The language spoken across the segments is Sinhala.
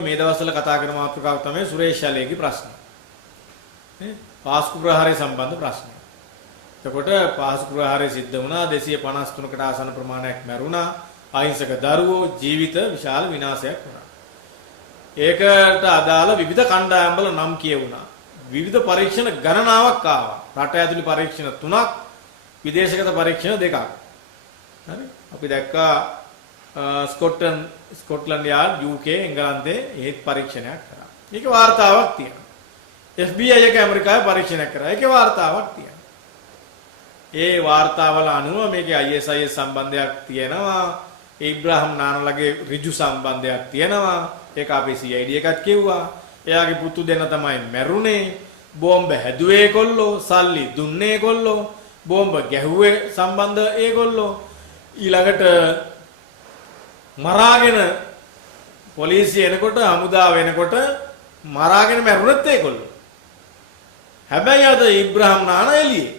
මේ දවස්වල කතා කරන මාතෘකාව තමයි සුරේෂ් ශාලේගේ ප්‍රශ්න. නේ? පාස්කු ප්‍රහාරය සම්බන්ධ ප්‍රශ්න. එතකොට පාස්කු ප්‍රහාරය සිද්ධ වුණා 253කට ආසන්න ප්‍රමාණයක් මැරුණා. අහිංසක දරුවෝ ජීවිත විශාල විනාශයක් වුණා. ඒකට අදාළ විවිධ කණ්ඩායම්වල නම් කියවුණා. විවිධ පරීක්ෂණ ගණනාවක් ආවා. රට ඇතුළේ පරීක්ෂණ 3ක්, විදේශගත පරීක්ෂණ 2ක්. හරි? අපි දැක්කා ස්කොට්ලන්ඩ් යාර්ඩ් UK එංගලන්තේ ඒත් පරීක්ෂණයක් කරා. මේක වාර්තාවක් තියෙනවා. FBI එක ඇමරිකාවේ පරීක්ෂණයක් කරා. ඒකේ වාර්තාවක් තියෙනවා. ඒ වාර්තාවල අනුව මේකේ ISIS සම්බන්ධයක් තියෙනවා. ඉබ්‍රාහිම් නානලගේ ඍජු සම්බන්ධයක් තියෙනවා. ඒක අපේ CID එකත් කිව්වා. එයාගේ පුතු දෙන්න තමයි මැරුණේ. බෝම්බ හැදුවේ ඒගොල්ලෝ, සල්ලි දුන්නේ ඒගොල්ලෝ, බෝම්බ ගැහුවේ සම්බන්ධ ඒගොල්ලෝ. ඊළඟට මරාගෙන පොලිසිය එනකොට හමුදාව වෙනකොට මරාගෙන මැරුණත් ඒගොල්ලෝ. හැබැයි අද ඉබ්‍රාහිම් නානා එළියේ.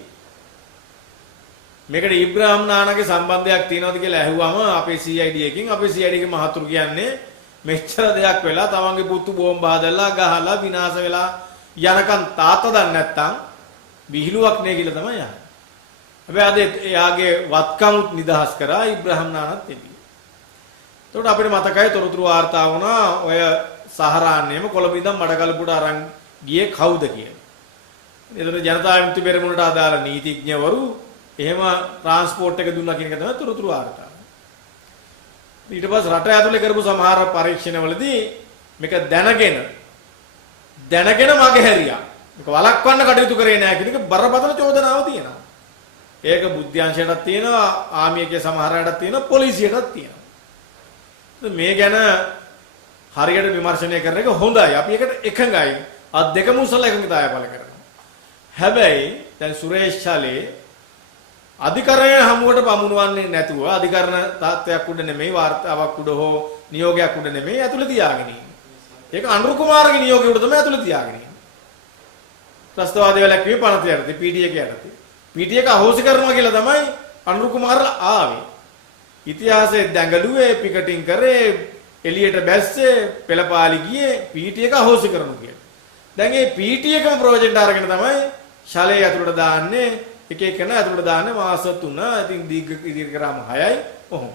මේකට ඉබ්‍රාහිම් නානාගේ සම්බන්ධයක් තියෙනවද කියලා ඇහුවම අපේ CID එකකින් අපේ CID එකේ මහතුරු කියන්නේ මෙච්චර දෙයක් වෙලා තමන්ගේ පුතු බෝම්බ හදලා ගහලා විනාශ වෙලා යනකම් තාත්තා දන්නේ නැත්තම් විහිළුවක් නේ කියලා තමයි යන්නේ. හැබැයි අද එයාගේ වත්කමුත් නිදහස් කරා ඉබ්‍රාහිම් නානත් එළියේ. එතකොට අපිට මතකයි තොරතුරු වාර්තා වුණා ඔය සහරාන්නේම කොළඹ ඉඳන් මඩකලපුවට අරන් ගියේ කවුද කියලා. එතකොට ජනතා විමුක්ති පෙරමුණට අදාළ නීතිඥවරු එහෙම ට්‍රාන්ස්පෝර්ට් එක දුන්නා කියන එක තමයි තොරතුරු වාර්තා. ඊට පස්සේ රට ඇතුලේ කරපු සමහර පරීක්ෂණවලදී මේක දැනගෙන මගහැරියා. මේක වළක්වන්න කටයුතු කරේ නැහැ කියන එක බරපතල චෝදනාවක් තියෙනවා. ඒක බුද්ධ්‍යංශයටත් තියෙනවා, ආර්මි එකේ සමහර අයටත් තියෙනවා, පොලිසියටත් තියෙනවා. මේ ගැන හරියට විමර්ශනය කරන එක හොඳයි. අපි ඒකට එකඟයි. අත් දෙකම උසල එකඟතාවය පළ කරනවා. හැබැයි දැන් සුරේෂ් ශාලේ අධිකරණය හමුවට පමුණවන්නේ නැතුව අධිකරණ තාත්වයක් උඩ නෙමෙයි, වාර්තාවක් උඩ හෝ නියෝගයක් උඩ නෙමෙයි ඇතුළේ තියාගෙන ඉන්නේ. ඒක අනුරු කුමාරගේ නියෝගය උඩ තමයි ඇතුළේ තියාගෙන ඉන්නේ. ත්‍රස්තවාදී වැලැක්වීම පනත යටතේ PTA එක යටතේ. PTA එක අහෝසි කරනවා කියලා තමයි අනුරු කුමාරලා ආවේ. ඉතිහාසයේ දැඟලුවේ, පිකටින් කරේ, එළියට බැස්සේ, පෙළපාලි ගියේ PTA එක අහෝසි කරනු කියලා. දැන් මේ PTA එකම ප්‍රොජෙක්ට් අරගෙන තමයි ශාලේ ඇතුළට දාන්නේ. එක එකන ඇතුළට දාන්නේ මාස 3. ඉතින් දීර්ඝ කරාම 6යි. ඔහොම.